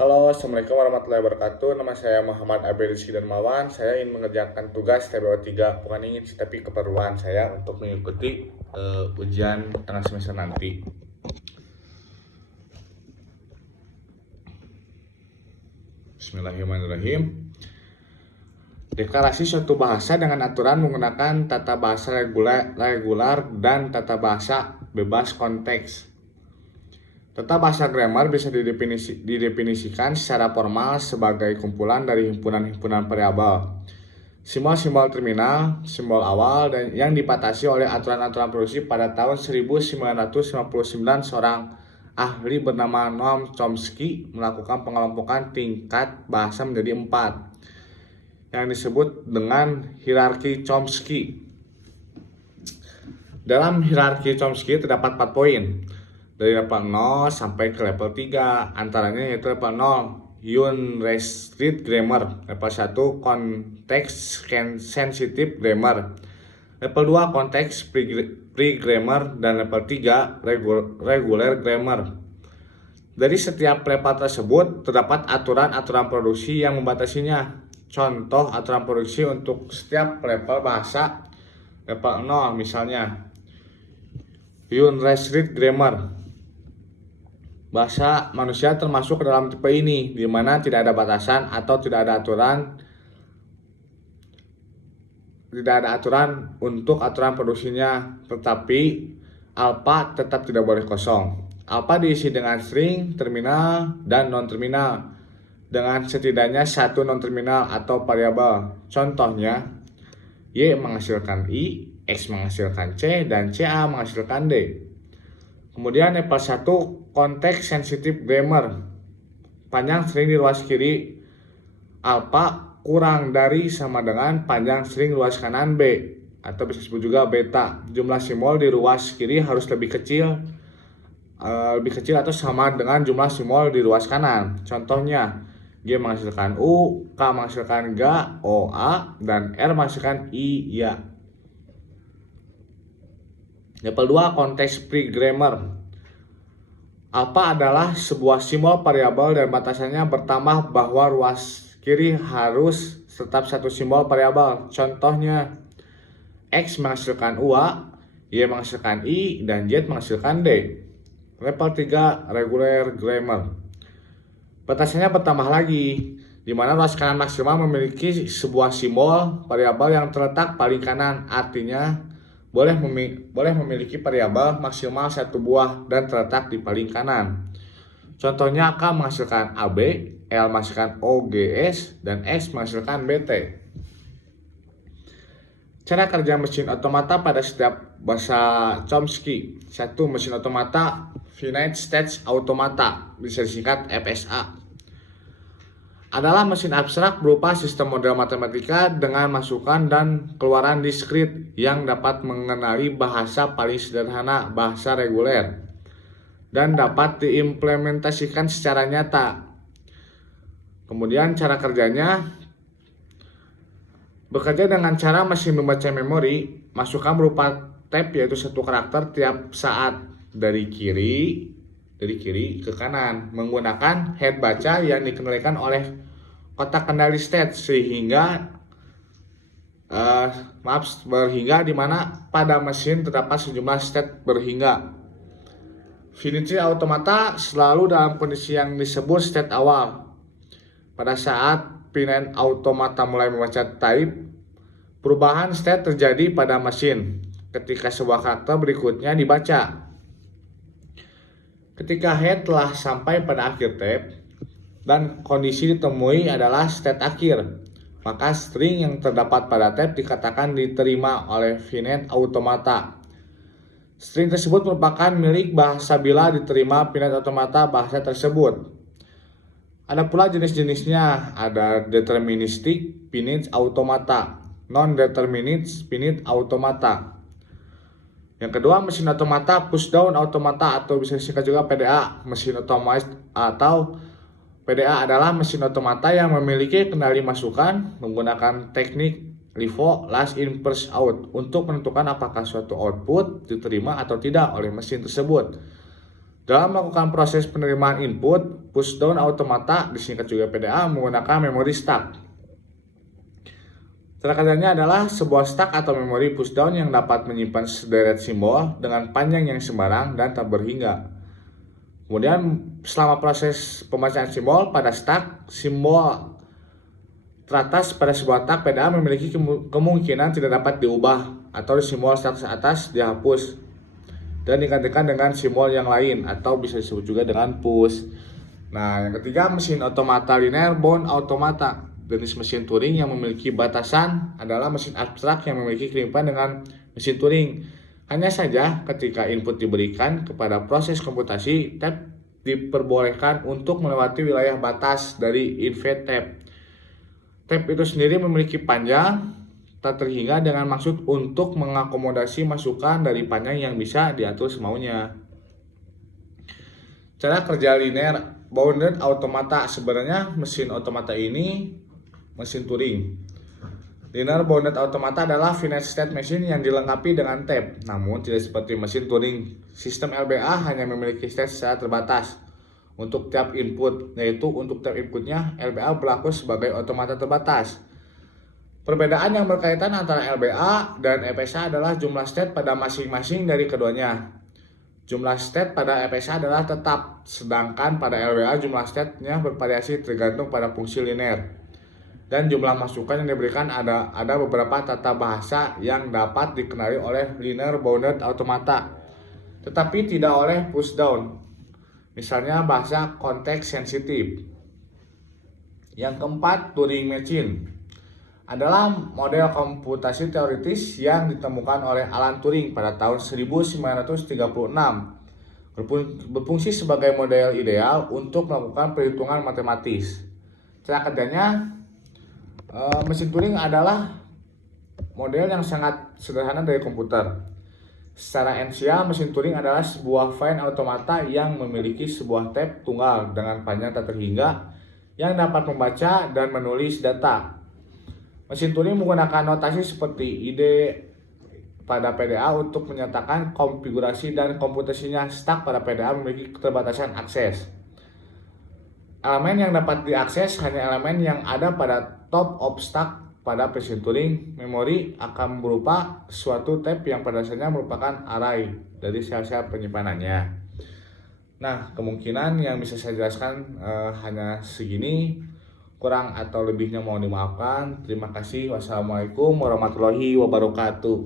Halo, Assalamualaikum warahmatullahi wabarakatuh. Nama saya Muhammad Abel Rizky Darmawan. Saya ingin mengerjakan tugas TBO 3. Bukan ingin sih, tapi keperluan saya untuk mengikuti ujian tengah semester nanti. Bismillahirrahmanirrahim. Deklarasi suatu bahasa dengan aturan menggunakan tata bahasa regular dan tata bahasa bebas konteks. Tata bahasa grammar bisa didefinisikan secara formal sebagai kumpulan dari himpunan-himpunan variabel, simbol-simbol terminal, simbol awal, dan yang dibatasi oleh aturan-aturan produksi. Pada tahun 1959, seorang ahli bernama Noam Chomsky melakukan pengelompokan tingkat bahasa menjadi 4, yang disebut dengan hierarki Chomsky. Dalam hierarki Chomsky terdapat 4 poin, dari level 0 sampai ke level 3, antaranya yaitu level 0 unrestricted grammar, level 1 context sensitive grammar, level 2 context free grammar, dan level 3 regular grammar. Dari setiap level tersebut terdapat aturan-aturan produksi yang membatasinya. Contoh aturan produksi untuk setiap level bahasa: level 0 misalnya unrestricted grammar, bahasa manusia termasuk ke dalam tipe ini, di mana tidak ada batasan atau tidak ada aturan untuk aturan produksinya, tetapi alpha tetap tidak boleh kosong. Alpha diisi dengan string, terminal, dan non-terminal dengan setidaknya satu non-terminal atau variabel. Contohnya, Y menghasilkan I, X menghasilkan C, dan CA menghasilkan D. Kemudian level 1 context sensitive grammar, panjang string di ruas kiri alpha kurang dari sama dengan panjang string ruas kanan B, atau bisa disebut juga beta. Jumlah simbol di ruas kiri harus lebih kecil atau sama dengan jumlah simbol di ruas kanan. Contohnya, G menghasilkan U, K menghasilkan G, O, A, dan R menghasilkan I, Ya. Level 2 context free grammar. Alpha adalah sebuah simbol variabel dan batasannya bertambah bahwa ruas kiri harus tetap satu simbol variabel. Contohnya, X menghasilkan UA, Y menghasilkan I, dan Z menghasilkan D. Level 3 regular grammar. Batasannya bertambah lagi, di mana ruas kanan maksimal memiliki sebuah simbol variabel yang terletak paling kanan, artinya boleh memiliki variabel maksimal satu buah dan terletak di paling kanan. Contohnya, K menghasilkan AB, L menghasilkan OGS, dan X menghasilkan BT. Cara kerja mesin otomata pada setiap bahasa Chomsky. 1. Mesin otomata finite state automata, bisa disingkat FSA, adalah mesin abstrak berupa sistem model matematika dengan masukan dan keluaran diskrit yang dapat mengenali bahasa paling sederhana, bahasa reguler, dan dapat diimplementasikan secara nyata. Kemudian cara kerjanya bekerja dengan cara mesin membaca memori, masukan berupa tab yaitu satu karakter tiap saat dari kiri ke kanan menggunakan head baca yang dikendalikan oleh kotak kendali state sehingga berhingga, di mana pada mesin terdapat sejumlah state berhingga. Finite automata selalu dalam kondisi yang disebut state awal. Pada saat finite automata mulai membaca type, perubahan state terjadi pada mesin ketika sebuah karakter berikutnya dibaca. Ketika head telah sampai pada akhir tab dan kondisi ditemui adalah state akhir, maka string yang terdapat pada tab dikatakan diterima oleh finite automata. String tersebut merupakan milik bahasa bila diterima finite automata bahasa tersebut. Ada pula jenis-jenisnya, ada deterministic finite automata, non-deterministic finite automata. Yang kedua, mesin otomata push down automata, atau bisa disingkat juga PDA. Mesin otomatis atau PDA adalah mesin otomata yang memiliki kendali masukan menggunakan teknik LIFO, last in first out, untuk menentukan apakah suatu output diterima atau tidak oleh mesin tersebut. Dalam melakukan proses penerimaan input, pushdown automata, disingkat juga PDA, menggunakan memori stack. Cara kerjanya adalah sebuah stack atau memori pushdown yang dapat menyimpan sederet simbol dengan panjang yang sembarang dan tak berhingga. Kemudian selama proses pembacaan simbol pada stack, simbol teratas pada sebuah tag PDA memiliki kemungkinan tidak dapat diubah atau simbol status atas dihapus dan digantikan dengan simbol yang lain atau bisa disebut juga dengan push. Nah, yang ketiga, mesin otomata linear bound automata. Jenis mesin Turing yang memiliki batasan adalah mesin abstrak yang memiliki kemiripan dengan mesin Turing. Hanya saja ketika input diberikan kepada proses komputasi, tab diperbolehkan untuk melewati wilayah batas dari invert tab. Tab itu sendiri memiliki panjang tak terhingga dengan maksud untuk mengakomodasi masukan dari panjang yang bisa diatur semaunya. Cara kerja linear bounded automata. Sebenarnya mesin otomata ini mesin Turing. Linear bounded automata adalah finite state machine yang dilengkapi dengan tab. Namun tidak seperti mesin Turing. Sistem LBA hanya memiliki state secara terbatas untuk tiap input, yaitu untuk tiap inputnya LBA berlaku sebagai otomata terbatas. Perbedaan yang berkaitan antara LBA dan EPSA adalah jumlah state pada masing-masing dari keduanya. Jumlah state pada EPSA adalah tetap, sedangkan pada LBA jumlah state-nya bervariasi tergantung pada fungsi linear. Dan jumlah masukan yang diberikan ada beberapa tata bahasa yang dapat dikenali oleh linear bounded automata, tetapi tidak oleh pushdown. Misalnya bahasa konteks sensitif. Yang keempat, Turing Machine adalah model komputasi teoritis yang ditemukan oleh Alan Turing pada tahun 1936. Berfungsi sebagai model ideal untuk melakukan perhitungan matematis. Cara kerjanya, mesin Turing adalah model yang sangat sederhana dari komputer. Secara esensial, mesin Turing adalah sebuah fine automata yang memiliki sebuah tab tunggal dengan panjang tak terhingga yang dapat membaca dan menulis data. Mesin Turing menggunakan notasi seperti ID pada PDA untuk menyatakan konfigurasi dan komputasinya. Stack pada PDA memiliki keterbatasan akses. Elemen yang dapat diakses hanya elemen yang ada pada top of stack. Pada mesin Turing, memori akan berupa suatu tab yang pada dasarnya merupakan array dari sel-sel penyimpanannya. Nah, kemungkinan yang bisa saya jelaskan hanya segini. Kurang atau lebihnya mohon dimaafkan. Terima kasih. Wassalamualaikum warahmatullahi wabarakatuh.